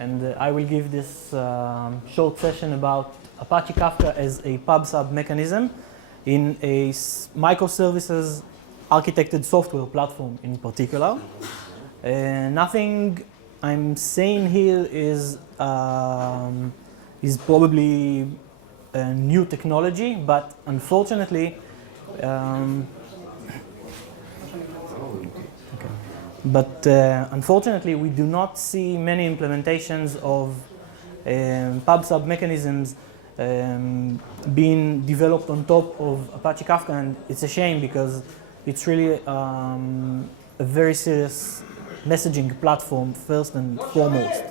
and I will give this short session about Apache Kafka as a pub/sub mechanism in a microservices architected software platform in particular. Nothing I'm saying here is probably a new technology, but unfortunately, we do not see many implementations of pub/sub mechanisms being developed on top of Apache Kafka, and it's a shame because it's really a very serious messaging platform first and foremost.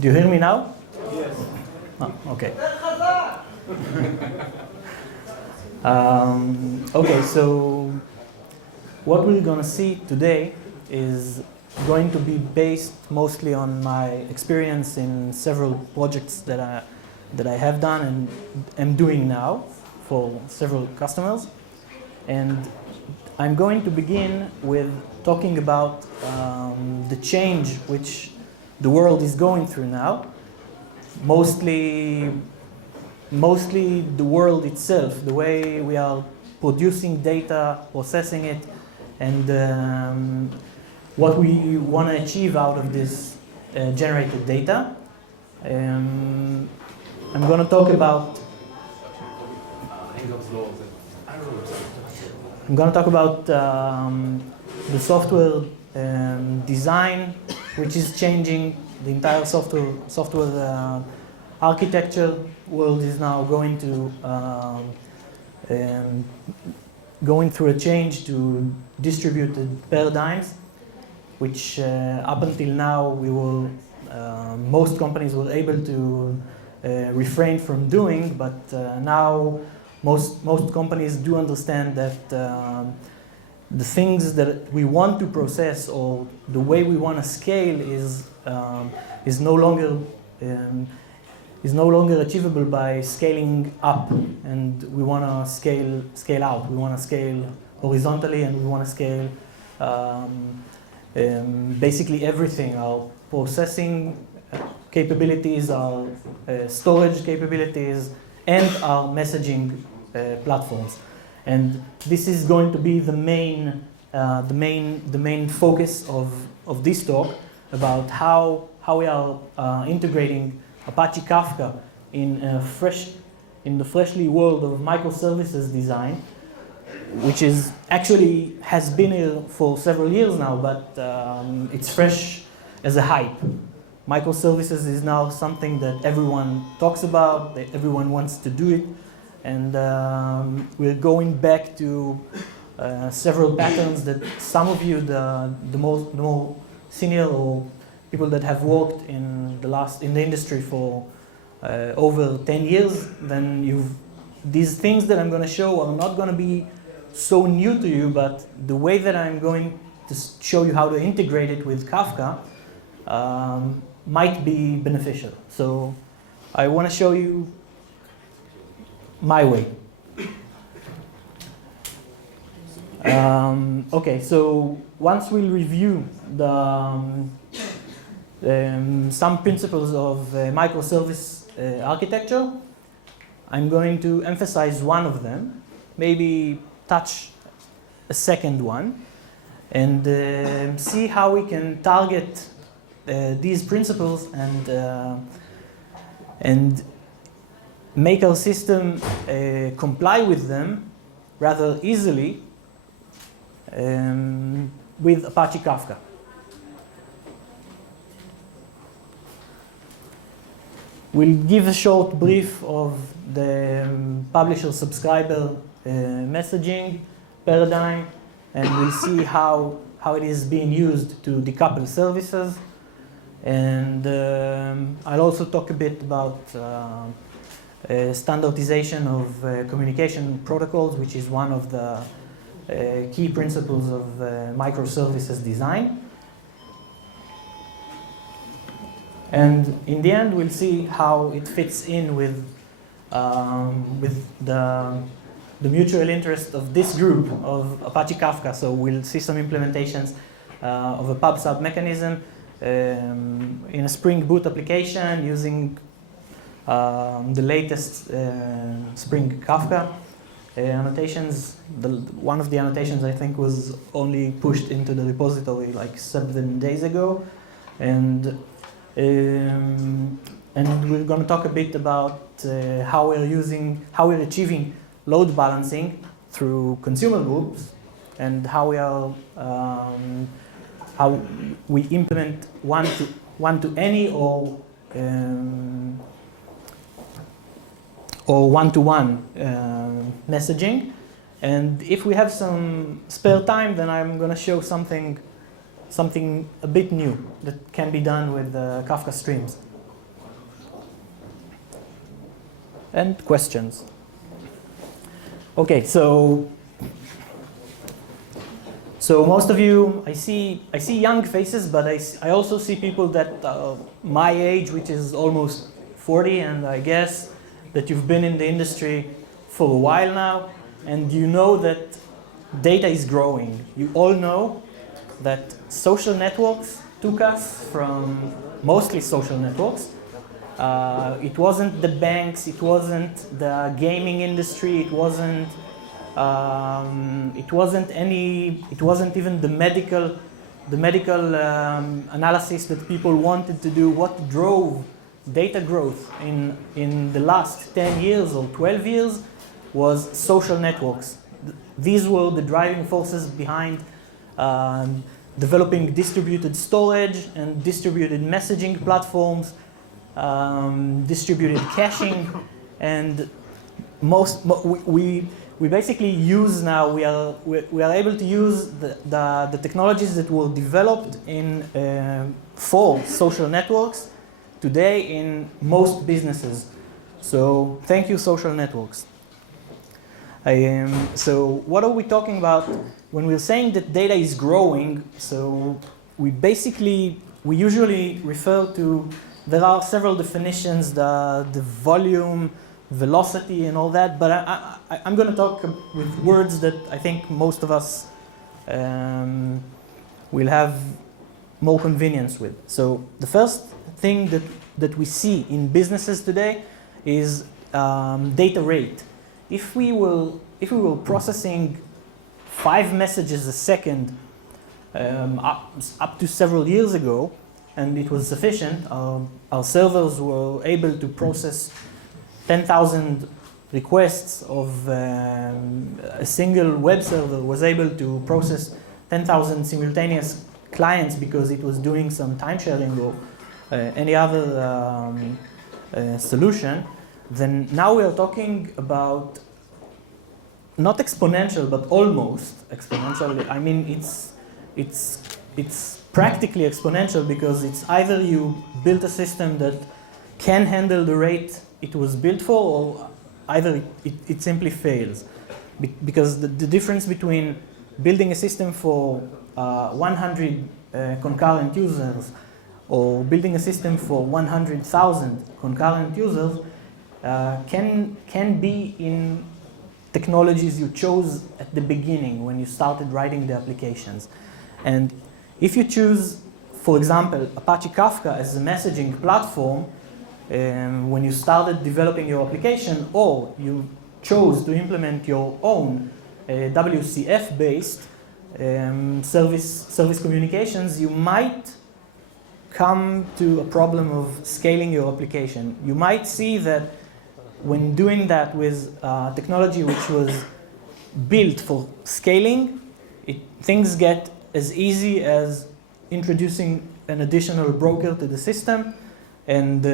Do you hear me now? Yes. Oh, okay. Okay, so what we're going to see today is going to be based mostly on my experience in several projects that I have done and am doing now for several customers. And I'm going to begin with talking about the change which the world is going through now. Mostly the world itself, the way we are producing data, processing it, and what we want to achieve out of this generated data. I'm going to talk about the software design, which is changing. The entire software architecture world is now going through a change to distributed paradigms, which up until now most companies were able to refrain from doing, but now most companies do understand that the things that we want to process or the way we want to scale is no longer achievable by scaling up, and we want to scale out. We want to scale horizontally, and we want to scale basically everything: our processing capabilities, our storage capabilities, and our messaging platforms. And this is going to be the main focus of this talk, about how we are integrating Apache Kafka in the freshly world of microservices design, which is actually has been here for several years now, but it's fresh as a hype. Microservices is now something that everyone talks about, that everyone wants to do it, and we're going back to several patterns that some of you, the more senior or people that have worked in the industry for over 10 years, then these things that I'm going to show are not going to be so new to you, but the way that I'm going to show you how to integrate it with Kafka might be beneficial. So I want to show you my way. Okay, so once we'll review some principles of microservice architecture, I'm going to emphasize one of them, maybe touch a second one, and see how we can target these principles and make our system comply with them rather easily with Apache Kafka. We'll give a short brief of the publisher-subscriber messaging paradigm, and we'll see how it is being used to decouple services. And I'll also talk a bit about standardization of communication protocols, which is one of the key principles of microservices design. And in the end, we'll see how it fits in with the mutual interest of this group of Apache Kafka. So we'll see some implementations of a pub/sub mechanism in a Spring Boot application using the latest Spring Kafka annotations. One of the annotations I think was only pushed into the repository like 7 days ago, and we're going to talk a bit about how we're achieving load balancing through consumer groups, and how we implement one-to-any or one-to-one messaging. And if we have some spare time, then I'm going to show something a bit new that can be done with Kafka streams. And questions. Okay, so most of you, I see young faces, but I also see people that are my age, which is almost 40, and I guess that you've been in the industry for a while now, and you know that data is growing. You all know that social networks took us from mostly social networks. It wasn't the banks, it wasn't the gaming industry, it wasn't even the medical analysis that people wanted to do. What drove data growth in the last 10 years or 12 years was social networks. These were the driving forces behind developing distributed storage and distributed messaging platforms, distributed caching, and we basically use now, we are able to use the technologies that were developed for social networks today in most businesses. So thank you, social networks. So what are we talking about when we're saying that data is growing? So we usually refer to, there are several definitions, the volume, velocity, and all that, but I'm going to talk with words that I think most of us will have more convenience with. So the first thing that we see in businesses today is data rate. If we were processing 5 messages a second up to several years ago, and it was sufficient, our servers were able to process 10,000 requests of a single web server was able to process 10,000 simultaneous clients because it was doing some time sharing or any other solution. Then now we are talking about not exponential, but almost exponential. I mean, it's practically exponential because it's either you build a system that can handle the rate it was built for, or either it simply fails. Because the difference between building a system for 100 concurrent users or building a system for 100,000 concurrent users can be in technologies you chose at the beginning when you started writing the applications. And if you choose, for example, Apache Kafka as a messaging platform, when you started developing your application, or you chose to implement your own WCF-based service communications, you might come to a problem of scaling your application. You might see that when doing that with technology which was built for scaling, things get as easy as introducing an additional broker to the system, and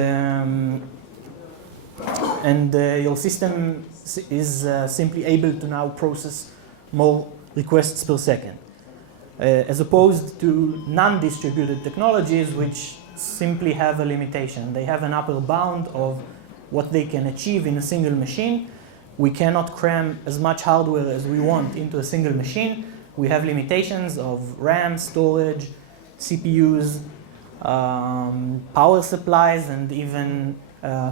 your system is simply able to now process more requests per second, as opposed to non-distributed technologies which simply have a limitation. They have an upper bound of what they can achieve in a single machine. We cannot cram as much hardware as we want into a single machine. We have limitations of RAM, storage, CPUs, power supplies, and even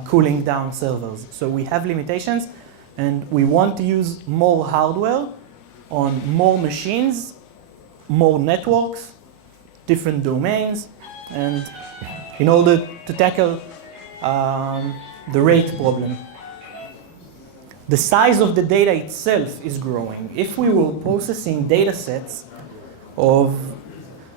cooling down servers. So we have limitations, and we want to use more hardware on more machines, more networks, different domains, and in order to tackle the rate problem. The size of the data itself is growing. If we were processing data sets of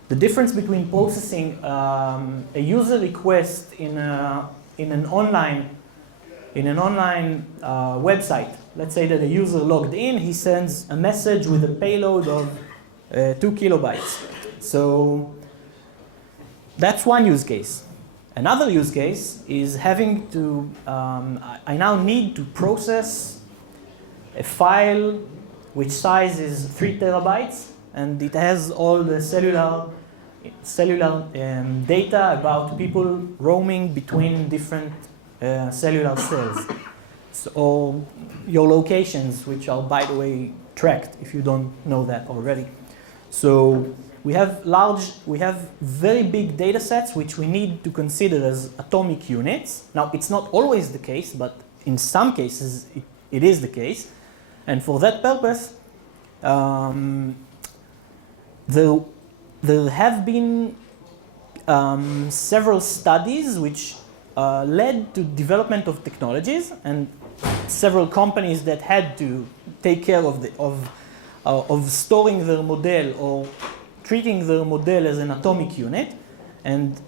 the difference between processing a user request in an online website. Let's say that a user logged in, he sends a message with a payload of 2 kilobytes. So that's one use case. Another use case is having to, I now need to process a file which size is 3 terabytes, and it has all the cellular data about people roaming between different cellular cells. So your locations, which are, by the way, tracked, if you don't know that already. So we have very big data sets which we need to consider as atomic units. Now, it's not always the case, but in some cases it is the case. And for that purpose, there have been several studies which led to development of technologies, and several companies that had to take care of storing their model or treating their model as an atomic unit, and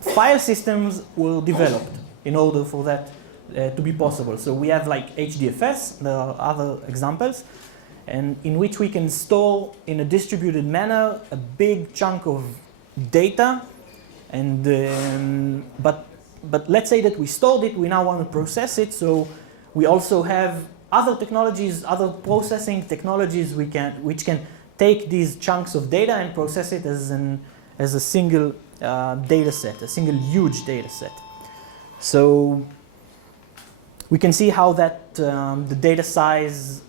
file systems were developed in order for that to be possible. So we have like HDFS, there are other examples, and in which we can store in a distributed manner a big chunk of data, and but let's say that we stored it, we now want to process it, so we also have other technologies, other processing technologies which can take these chunks of data and process it as a single data set, a single huge data set. So we can see how that the data size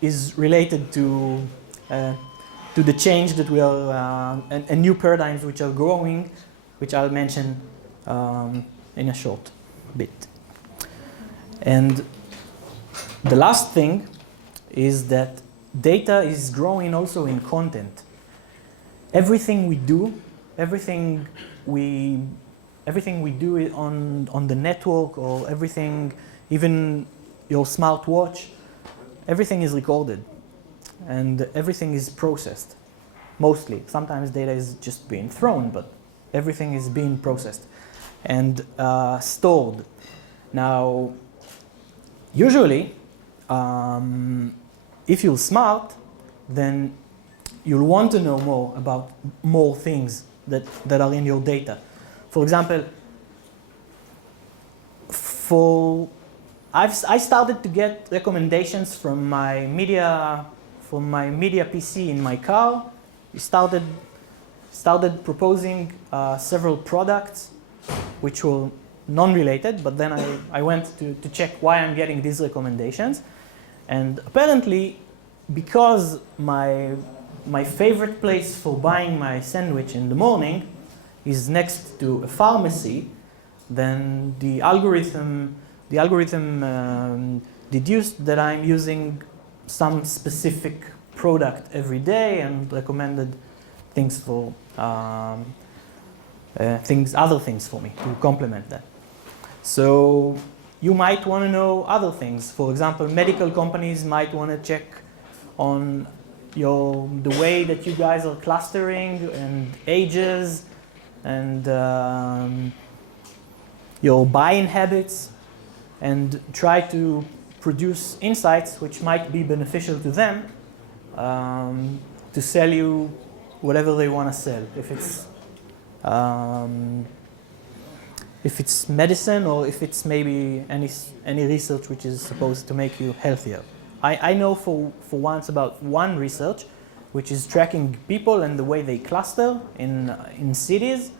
is related to the change that we are and new paradigms which are growing, which I'll mention in a short bit. And the last thing is that data is growing also in content. Everything we do, everything we do on the network, or everything, even your smartwatch, everything is recorded and everything is processed. Mostly. Sometimes data is just being thrown, but everything is being processed and stored. Now, usually, if you're smart, then you'll want to know more about more things that are in your data. For example, I started to get recommendations from my media PC in my car. We started proposing several products which were non-related, but then I went to check why I'm getting these recommendations. And apparently, because my favorite place for buying my sandwich in the morning is next to a pharmacy, then the algorithm deduced that I'm using some specific product every day and recommended things for other things for me to complement that. So you might want to know other things. For example, medical companies might want to check on the way that you guys are clustering and ages and your buying habits, and try to produce insights which might be beneficial to them to sell you whatever they want to sell. If it's medicine, or if it's maybe any research which is supposed to make you healthier. I know for once about one research which is tracking people and the way they cluster in cities,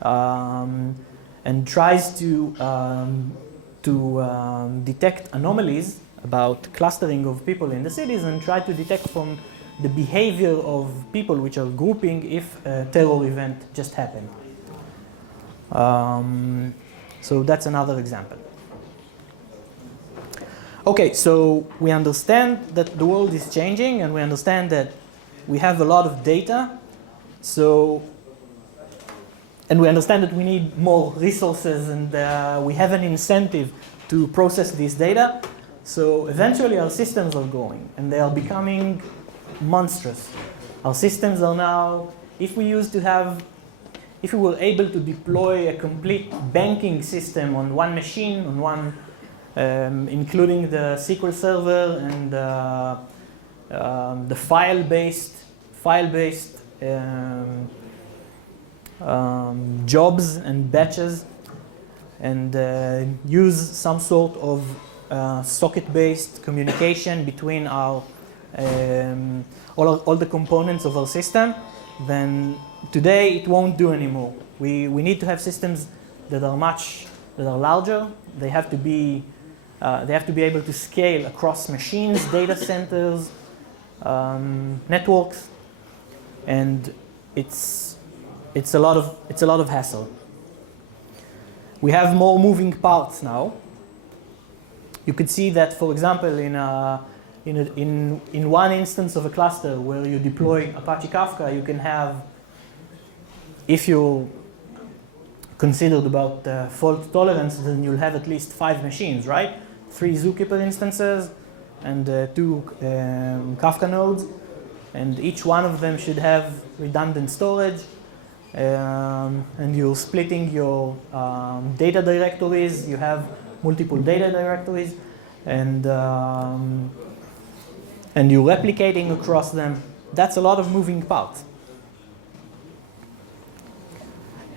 and tries to detect anomalies about clustering of people in the cities, and try to detect from the behavior of people which are grouping if a terror event just happened. So that's another example. Okay, so we understand that the world is changing, and we understand that we have a lot of data, So, and we understand that we need more resources, and we have an incentive to process this data. So eventually our systems are growing, and they are becoming monstrous. Our systems are now, if we were able to deploy a complete banking system on one machine, including the SQL Server and the file-based jobs and batches, and use some sort of socket-based communication between our all the components of our system, then today it won't do anymore. We need to have systems that are larger. They have to be able to scale across machines, data centers, networks, and it's a lot of hassle. We have more moving parts now. You could see that, for example, in one instance of a cluster where you deploy Apache Kafka, you can have, if you considered about fault tolerance, then you'll have at least 5 machines, right? 3 Zookeeper instances and 2 Kafka nodes, and each one of them should have redundant storage. And you're splitting your data directories. You have multiple data directories, and you're replicating across them. That's a lot of moving parts.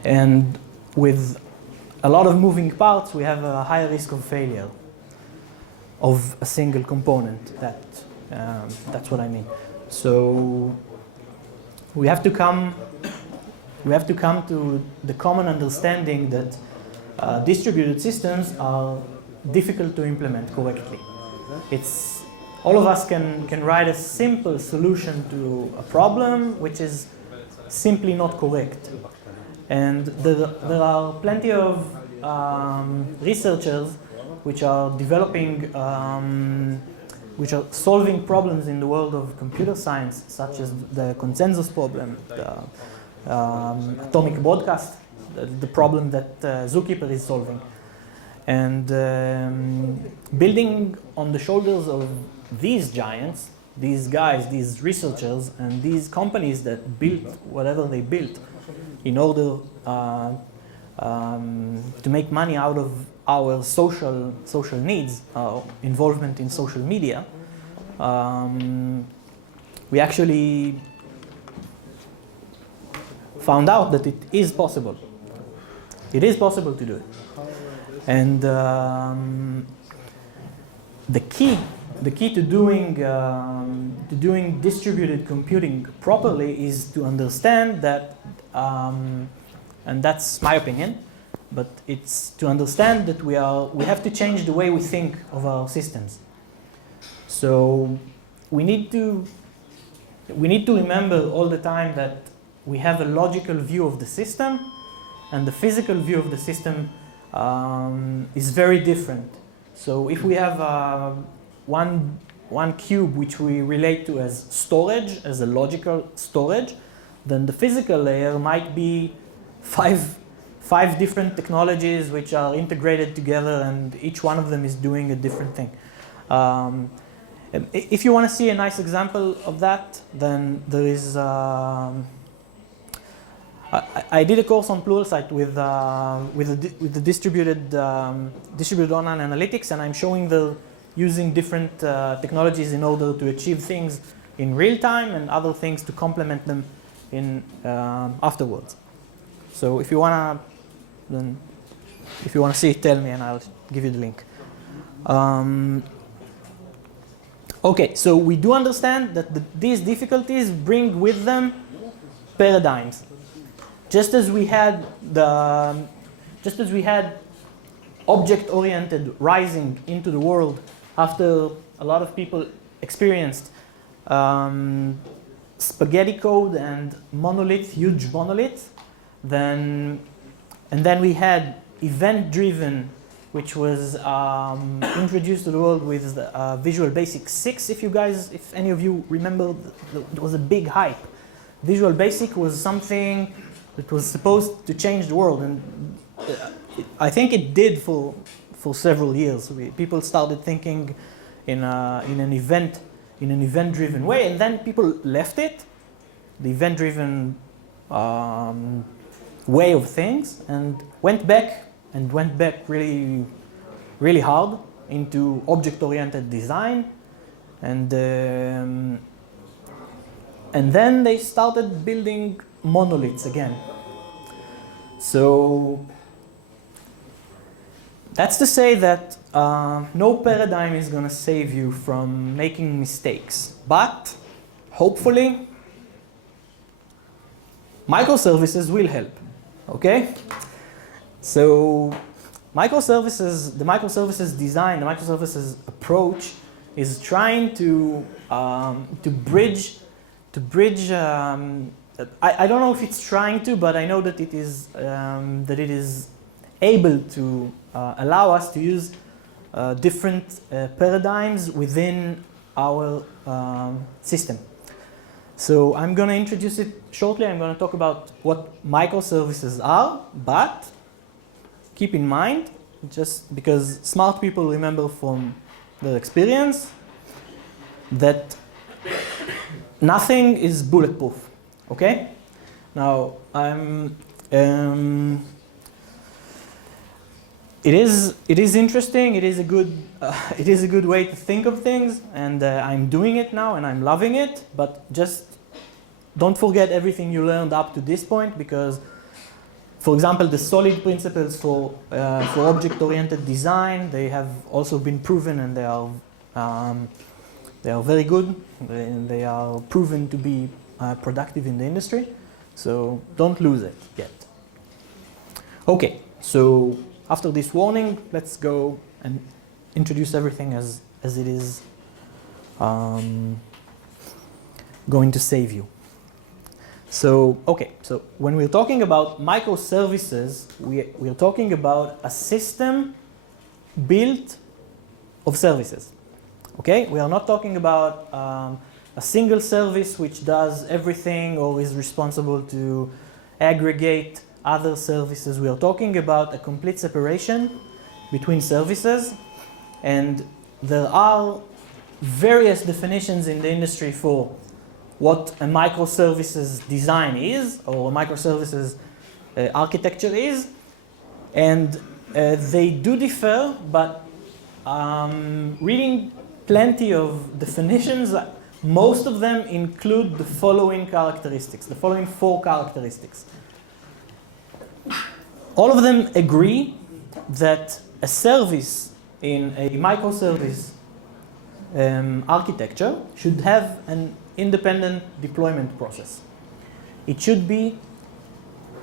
And with a lot of moving parts, we have a higher risk of failure of a single component. That's what I mean. So we have to come to the common understanding that distributed systems are difficult to implement correctly. All of us can write a simple solution to a problem which is simply not correct. And there are plenty of researchers which are developing, which are solving problems in the world of computer science, such as the consensus problem, the atomic broadcast, the problem that Zookeeper is solving. And building on the shoulders of these giants, these guys, these researchers, and these companies that built whatever they built in order to make money out of our social needs, our involvement in social media, we actually found out that it is possible. It is possible to do it. And the key to doing distributed computing properly is to understand that, and that's my opinion, but it's to understand that we have to change the way we think of our systems. So we need to remember all the time that we have a logical view of the system, and the physical view of the system is very different. So if we have one cube which we relate to as storage, as a logical storage, then the physical layer might be five different technologies which are integrated together, and each one of them is doing a different thing. If you want to see a nice example of that, then there is. I did a course on Pluralsight with the distributed online analytics, and I'm showing using different technologies in order to achieve things in real time and other things to complement them in afterwards. So if you wanna see it, tell me and I'll give you the link. Okay, so we do understand that these difficulties bring with them paradigms. Just as we had object-oriented rising into the world after a lot of people experienced spaghetti code and huge monoliths, and then we had event-driven, which was introduced to the world with Visual Basic 6. If any of you remember, there was a big hype Visual Basic was something that was supposed to change the world, and I think it did for several years. People started thinking in an event-driven way, and then people left it, the event-driven way of things, and went back really, really hard into object-oriented design, and then they started building monoliths again. So that's to say that no paradigm is going to save you from making mistakes, but hopefully microservices will help. Okay? So the microservices design, the microservices approach is trying to bridge. I don't know if it's trying to, but I know that it is able to allow us to use different paradigms within our system. So I'm going to introduce it shortly. I'm going to talk about what microservices are, but keep in mind, just because smart people remember from their experience, that nothing is bulletproof. Okay? Now, it is interesting. It is a good way to think of things, and I'm doing it now, and I'm loving it. But just don't forget everything you learned up to this point, because, for example, the solid principles for object-oriented design, they have also been proven, and they are very good. They are proven to be productive in the industry. So don't lose it yet. Okay, so after this warning, let's go and introduce everything as it is going to save you. So, okay, so when we're talking about microservices, we're talking about a system built of services. Okay, we are not talking about a single service which does everything or is responsible to aggregate other services. We are talking about a complete separation between services, and there are various definitions in the industry for what a microservices design is, or a microservices architecture is, and they do differ, but reading plenty of definitions, most of them include the following characteristics, the following 4 characteristics. All of them agree that a service in a microservice architecture should have an independent deployment process. It should be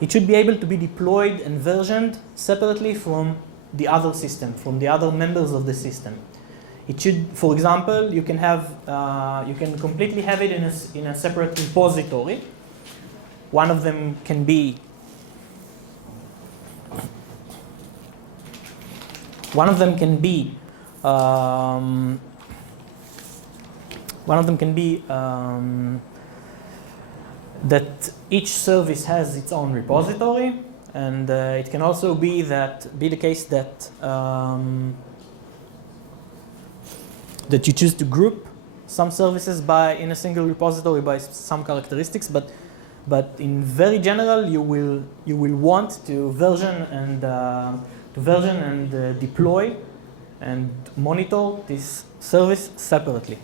able to be deployed and versioned separately from the other system, from the other members of the system. It should, for example, you can completely have it in a separate repository. One of them can be that each service has its own repository, and it can also be the case that that you choose to group some services in a single repository by some characteristics, but in very general, you will want to version and deploy and monitor this service separately.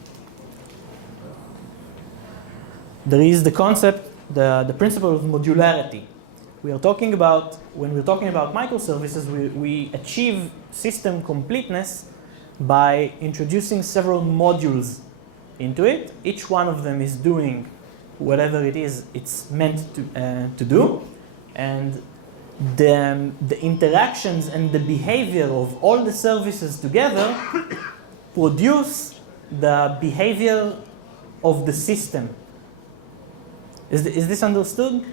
There is the concept, the principle of modularity. When we're talking about microservices, we achieve system completeness by introducing several modules into it. Each one of them is doing whatever it is it's meant to do, and the interactions and the behavior of all the services together produce the behavior of the system. Is this understood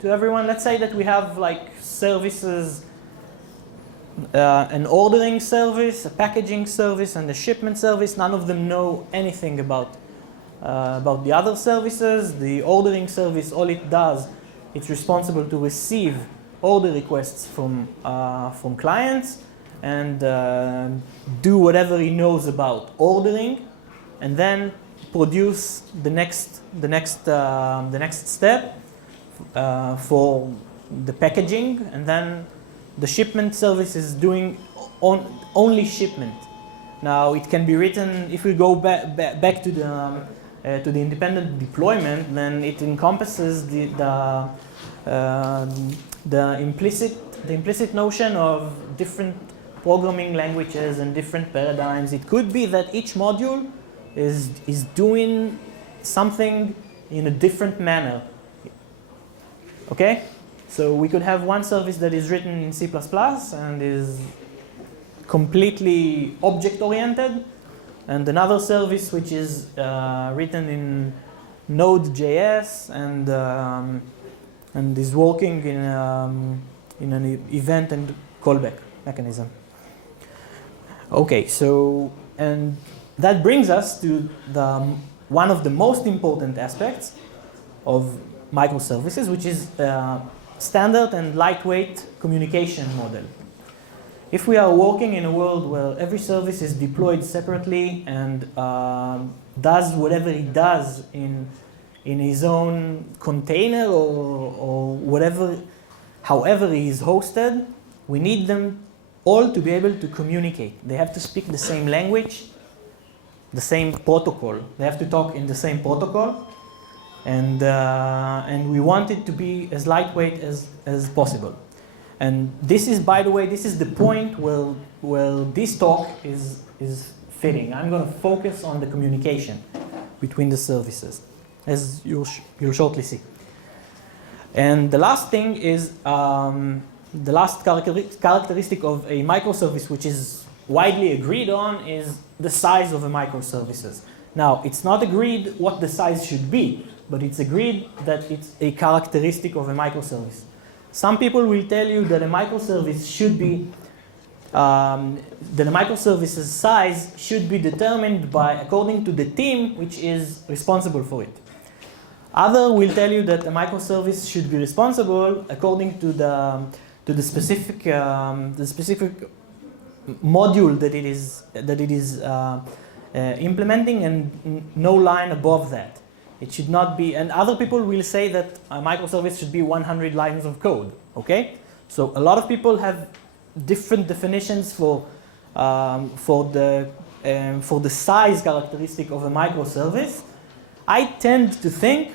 to everyone? Let's say that we have like services, an ordering service, a packaging service, and a shipment service. None of them know anything about about the other services. The ordering service, all it does, it's responsible to receive order requests from clients and do whatever he knows about ordering, and then produce the next step for the packaging, and then the shipment service is doing only shipment. Now it can be written, if we go back to the independent deployment, then it encompasses the implicit notion of different programming languages and different paradigms. It could be that each module is doing something in a different manner. Okay? So we could have one service that is written in C++ and is completely object-oriented, and another service which is written in Node.js and is working in an event and callback mechanism. Okay, so, and that brings us to one of the most important aspects of microservices, which is standard and lightweight communication model. If we are working in a world where every service is deployed separately and does whatever it does in his own container or whatever, however he is hosted, we need them all to be able to communicate. They have to speak the same language, the same protocol. They have to talk in the same protocol, and we want it to be as lightweight as possible. And this is, by the way, this is the point where this talk is fitting. I'm going to focus on the communication between the services, as you'll shortly see. And the last thing is, the last characteristic of a microservice, which is widely agreed on, is the size of a microservices. Now, it's not agreed what the size should be, but it's agreed that it's a characteristic of a microservice. Some people will tell you that a microservice should be, that a microservice's size should be determined according to the team which is responsible for it. Other will tell you that a microservice should be responsible according to the specific module that it is implementing, and no line above that. It should not be, and other people will say that a microservice should be 100 lines of code. Okay, so a lot of people have different definitions for the size characteristic of a microservice. I tend to think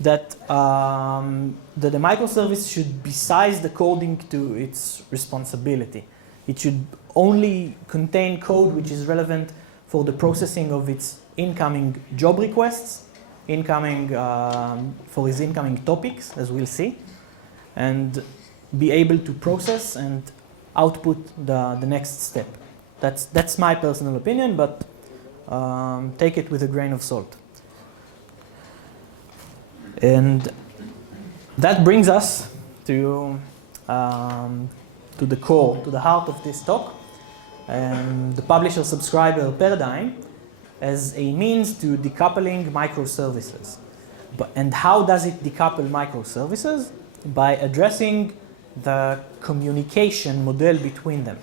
that that a microservice should be sized according to its responsibility. It should only contain code which is relevant for the processing of its incoming job requests, for his incoming topics, as we'll see, and be able to process and output the next step. That's my personal opinion, but take it with a grain of salt. And that brings us to the core, to the heart of this talk, the publisher-subscriber paradigm as a means to decoupling microservices. And how does it decouple microservices? By addressing the communication model between them.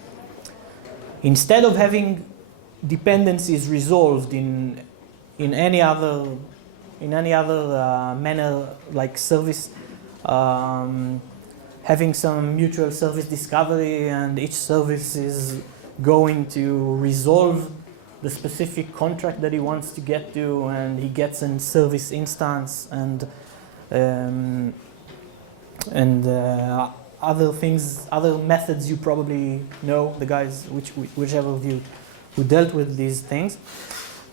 Instead of having dependencies resolved in any other manner, like service, having some mutual service discovery, and each service is going to resolve the specific contract that he wants to get to, and he gets a service instance and other things, other methods you probably know, the guys, whichever of you who dealt with these things.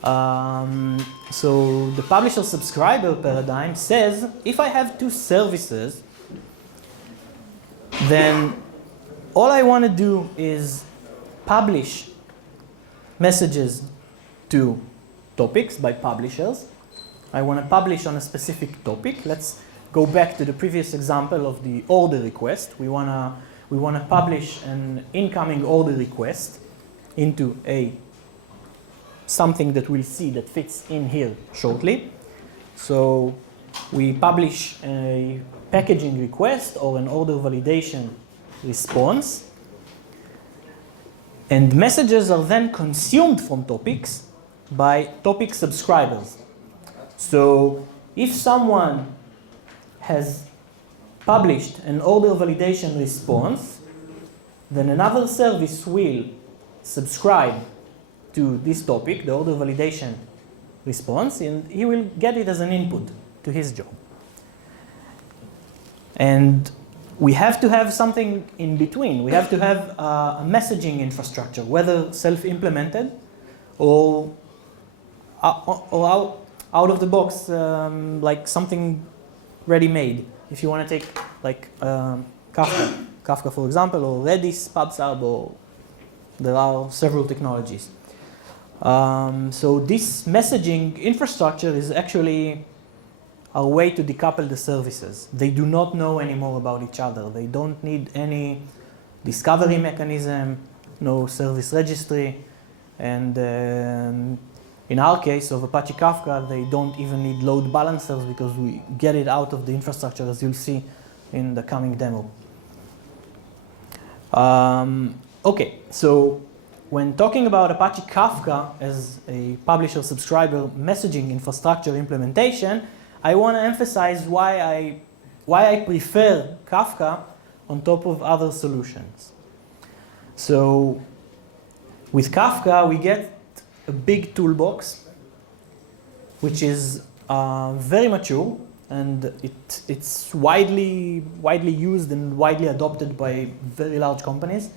So the publisher-subscriber paradigm says, if I have two services, then all I want to do is publish messages to topics by publishers. I want to publish on a specific topic. Let's go back to the previous example of the order request. We want to publish an incoming order request into a something that we'll see that fits in here shortly. So we publish a packaging request or an order validation response. And messages are then consumed from topics by topic subscribers. So if someone has published an order validation response, then another service will subscribe to this topic, the order validation response, and he will get it as an input to his job. And we have to have something in between. We have to have a messaging infrastructure, whether self-implemented or out of the box, like something ready-made. If you want to take like Kafka, for example, or Redis, PubSub, or there are several technologies. So this messaging infrastructure is actually a way to decouple the services. They do not know anymore about each other. They don't need any discovery mechanism, no service registry, and in our case of Apache Kafka, they don't even need load balancers because we get it out of the infrastructure, as you'll see in the coming demo. Okay, so when talking about Apache Kafka as a publisher-subscriber messaging infrastructure implementation, I want to emphasize why I prefer Kafka on top of other solutions. So with Kafka, we get a big toolbox, which is very mature, and it's widely used and widely adopted by very large companies.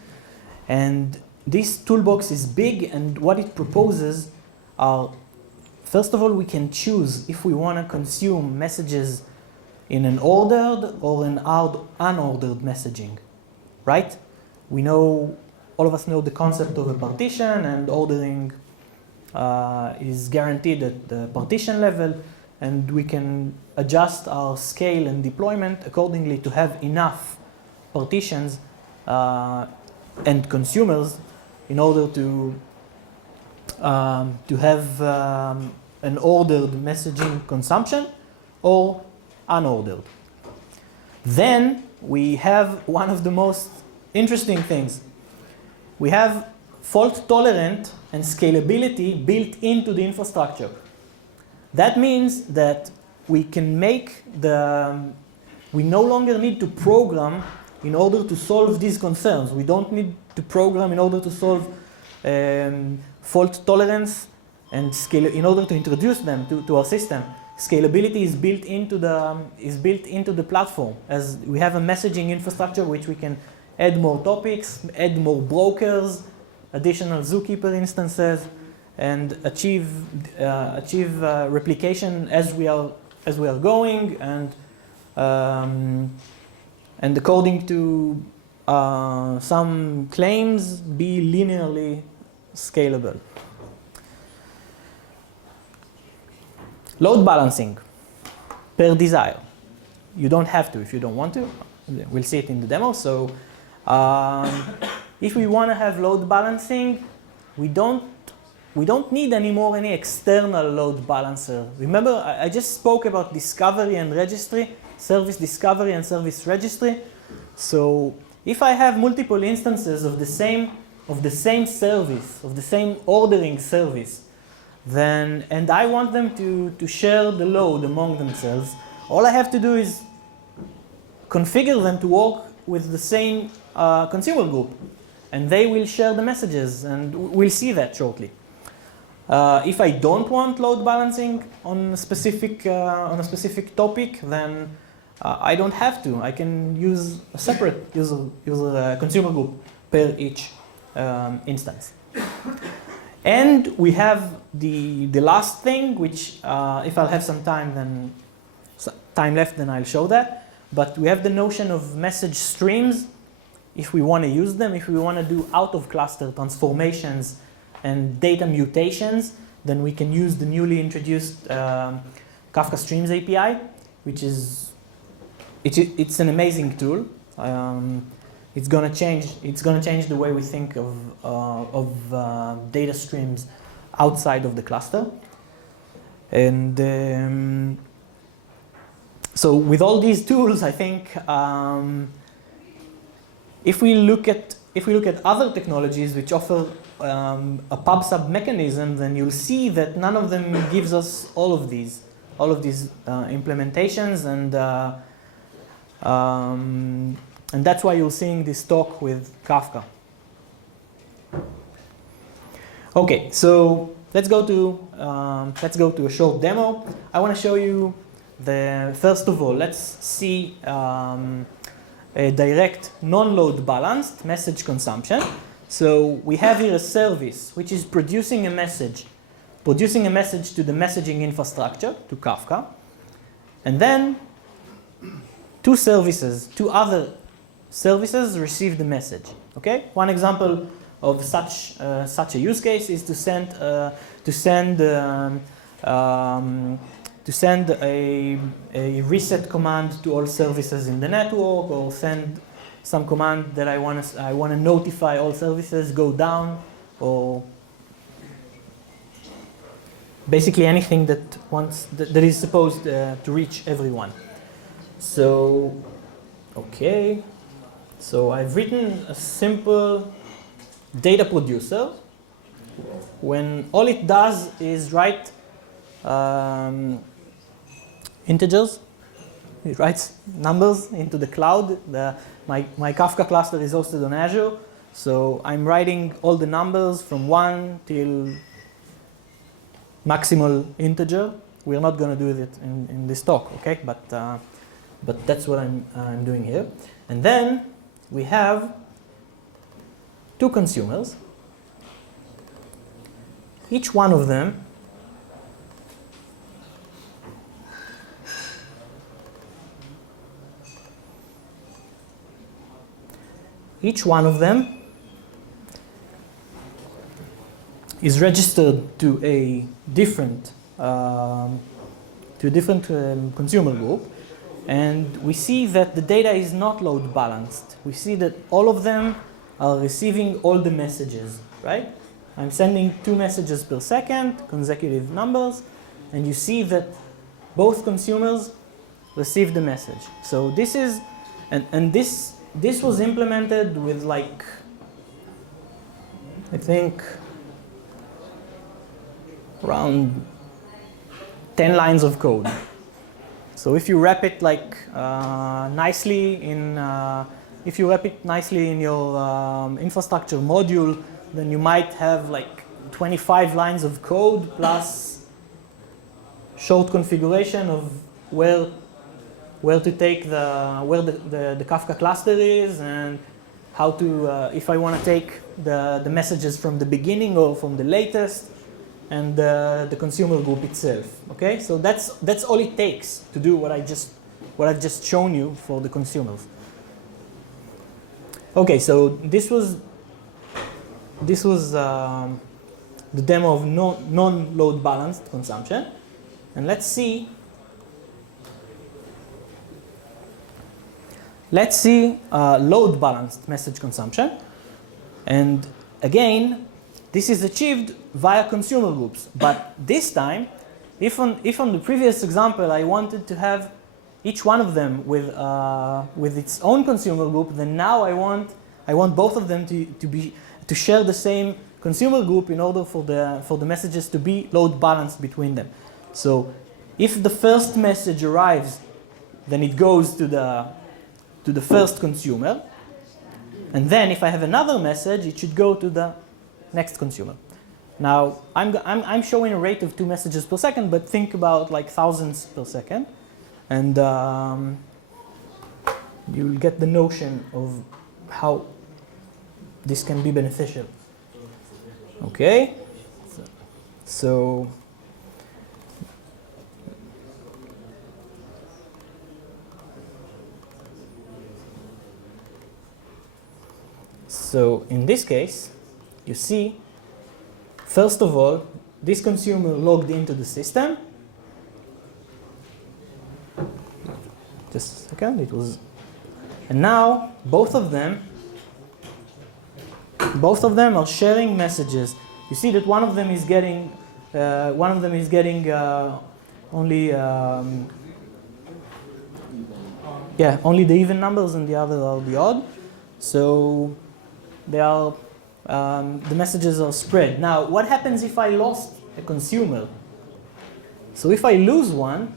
And this toolbox is big, and what it proposes are, first of all, we can choose if we want to consume messages in an ordered or an unordered messaging, right? We know, all of us know the concept of a partition, and ordering is guaranteed at the partition level, and we can adjust our scale and deployment accordingly to have enough partitions and consumers in order to have an ordered messaging consumption or unordered. Then we have one of the most interesting things. We have fault tolerant and scalability built into the infrastructure. That means that we can make we no longer need to program in order to solve these concerns. We don't need to program in order to solve fault tolerance and scale in order to introduce them to our system. Scalability is built into the platform, as we have a messaging infrastructure which we can add more topics, add more brokers, additional zookeeper instances, and achieve replication as we are going, and according to some claims, be linearly scalable. Load balancing per desire. You don't have to if you don't want to. We'll see it in the demo. So if we want to have load balancing, we don't need anymore any external load balancer. Remember, I just spoke about discovery and registry, service discovery and service registry. So if I have multiple instances of the same service, of the same ordering service, then, and I want them to share the load among themselves, all I have to do is configure them to work with the same consumer group, and they will share the messages, and we'll see that shortly. If I don't want load balancing on a specific topic, then I don't have to. I can use a separate user consumer group per each instance. And we have the last thing, which if I'll have some time left, then I'll show that. But we have the notion of message streams. If we want to use them, if we want to do out of cluster transformations and data mutations, then we can use the newly introduced Kafka Streams API, which is it's an amazing tool. It's gonna change the way we think of data streams outside of the cluster. And so with all these tools, I think if we look at other technologies which offer a pub/sub mechanism, then you'll see that none of them gives us all of these implementations, and that's why you're seeing this talk with Kafka. Okay, so let's go to a short demo. I want to show you first of all, let's see a direct non-load balanced message consumption. So we have here a service which is producing a message to the messaging infrastructure, to Kafka. And then two other services receive the message. Okay? One example of such a use case is to send a reset command to all services in the network, or send some command that I want to notify all services go down, or basically anything that is supposed to reach everyone. So, okay. So I've written a simple data producer when all it does is write integers. It writes numbers into the cloud. My Kafka cluster is hosted on Azure, so I'm writing all the numbers from 1 till maximal integer. We're not going to do it in this talk, okay? But that's what I'm doing here. And then we have two consumers. Each one of them is registered to a different consumer group, and we see that the data is not load balanced. We see that all of them are receiving all the messages, right? I'm sending 2 messages per second, consecutive numbers, and you see that both consumers receive the message. So this is, and this was implemented with, like, I think around 10 lines of code. So if you wrap it like nicely in your infrastructure module, then you might have like 25 lines of code plus short configuration of where to take where the Kafka cluster is, and how to if I want to take the messages from the beginning or from the latest, and the consumer group itself. Okay, so that's all it takes to do what I've just shown you for the consumers. Okay, so this was the demo of non-load balanced consumption, and let's see load balanced message consumption. And again, this is achieved via consumer groups, but this time, if on the previous example I wanted to have each one of them with its own consumer group, then now I want both of them to share the same consumer group in order for the messages to be load balanced between them. So if the first message arrives, then it goes to the first consumer, and then if I have another message, it should go to the next consumer. Now I'm showing a rate of 2 messages per second, but think about like thousands per second, and you'll get the notion of how this can be beneficial. Okay, so in this case, you see, first of all, this consumer logged into the system. Just a second, it was, and now both of them are sharing messages you see that one of them is getting only only the even numbers, and the other are the odd. So they are the messages are spread. Now, what happens if I lost a consumer? So if I lose one,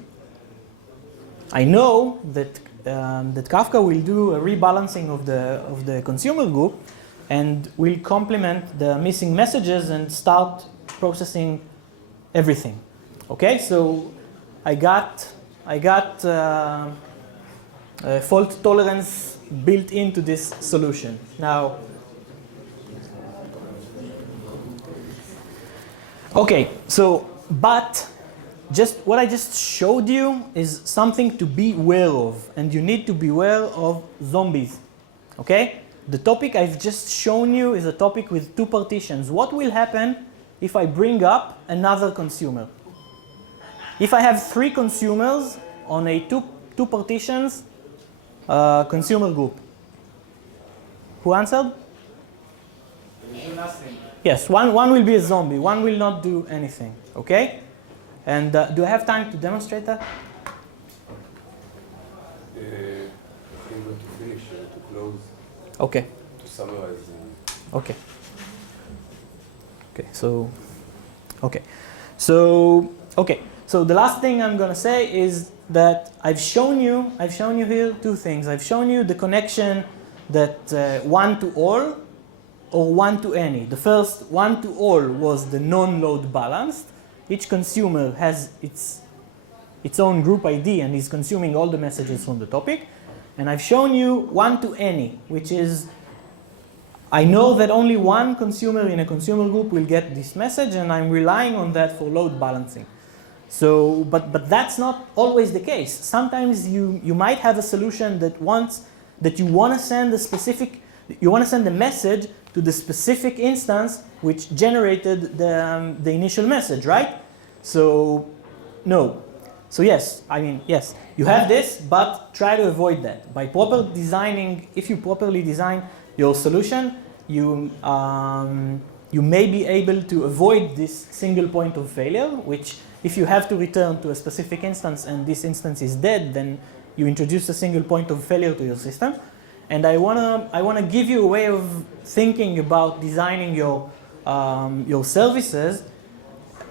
I know that that Kafka will do a rebalancing of the consumer group and will complement the missing messages and start processing everything. Okay, so I got fault tolerance built into this solution. Now, okay, so but just what I just showed you is something to be aware of, and you need to be aware of zombies. Okay, the topic I've just shown you is a topic with two partitions. What will happen if I bring up another consumer? If I have three consumers on a two partitions consumer group. Who answered? Do nothing. Yes, one will be a zombie. One will not do anything. Okay? And do I have time to demonstrate that? I think we have to finish, to close, Okay. to summarize. Okay. Okay. So the last thing I'm going to say is that I've shown you here two things. I've shown you the connection that one to all or one to any. The first one to all was the non-load balanced. Each consumer has its own group ID and is consuming all the messages from the topic. And I've shown you one to any, which is I know that only one consumer in a consumer group will get this message, and I'm relying on that for load balancing. So, but that's not always the case. Sometimes you might have a solution that you want to send a message to the specific instance which generated the initial message, right? So, no. So yes, you have this, but try to avoid that. By proper designing, if you properly design your solution, you may be able to avoid this single point of failure, which if you have to return to a specific instance and this instance is dead, then you introduce a single point of failure to your system. And I wanna give you a way of thinking about designing your services.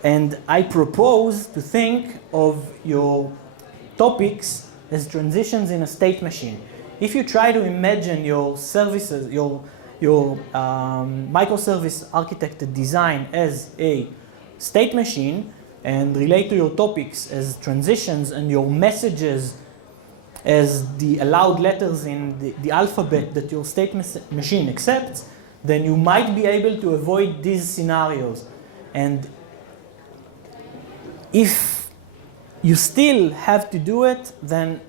And I propose to think of your topics as transitions in a state machine. If you try to imagine your services, your microservice architected design as a state machine, and relate to your topics as transitions and your messages as the allowed letters in the alphabet that your state machine accepts, then you might be able to avoid these scenarios. And if you still have to do it, then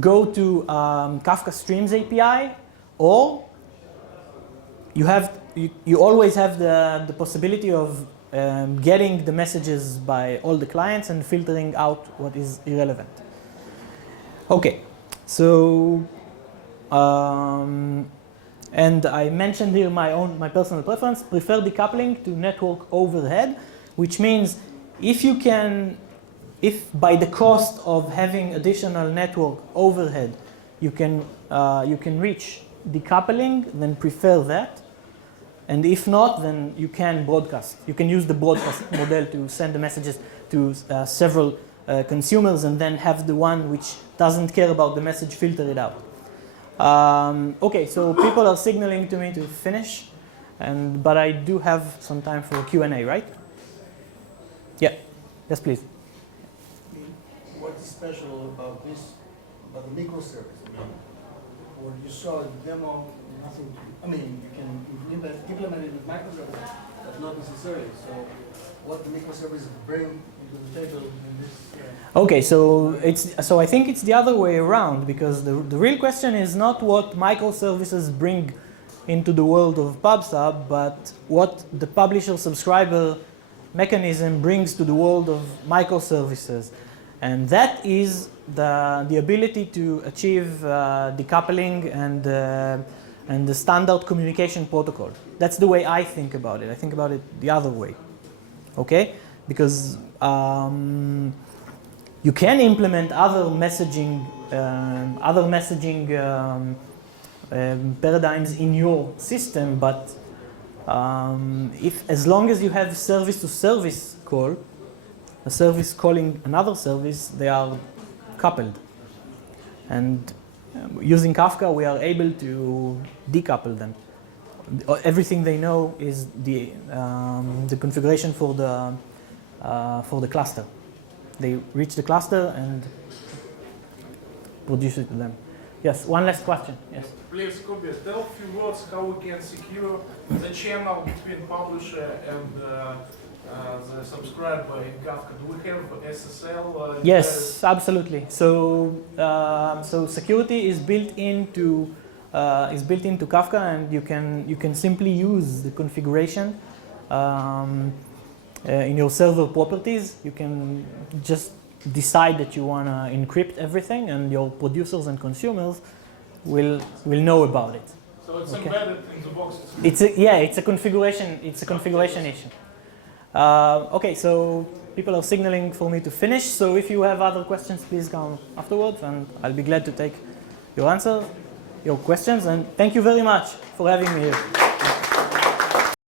go to Kafka Streams API, or you always have the possibility of getting the messages by all the clients and filtering out what is irrelevant. Okay, so and I mentioned here my personal preference, prefer decoupling to network overhead, which means if by the cost of having additional network overhead, you can reach decoupling, then prefer that. And if not, then you can broadcast. You can use the broadcast model to send the messages to several consumers and then have the one which doesn't care about the message filter it out. Okay, so people are signaling to me to finish, but I do have some time for Q&A, right? Yeah, yes please. What's special about the microservice? What you saw in the demo, nothing to, you can implement it with microservices, but not necessarily. So what the microservices bring into the table in this? Okay, so I think it's the other way around, because the real question is not what microservices bring into the world of PubSub, but what the publisher-subscriber mechanism brings to the world of microservices. And that is the ability to achieve decoupling and and the standard communication protocol. That's the way I think about it. I think about it the other way. Okay? Because you can implement other messaging paradigms in your system, but as long as you have service-to-service call, a service calling another service, they are coupled. And using Kafka, we are able to decouple them. Everything they know is the configuration for the cluster. They reach the cluster and produce it to them. Yes, one last question. Yes. Please, Kobi, tell a few words how we can secure the channel between publisher and the subscriber in Kafka. Do we have SSL? Yes, absolutely. So, security is built into Kafka, and you can simply use the configuration in your server properties. You can just decide that you want to encrypt everything, and your producers and consumers will know about it. So it's embedded in the box. It's a configuration issue. Okay, so people are signaling for me to finish. So if you have other questions, please come afterwards, and I'll be glad to take your questions. And thank you very much for having me here.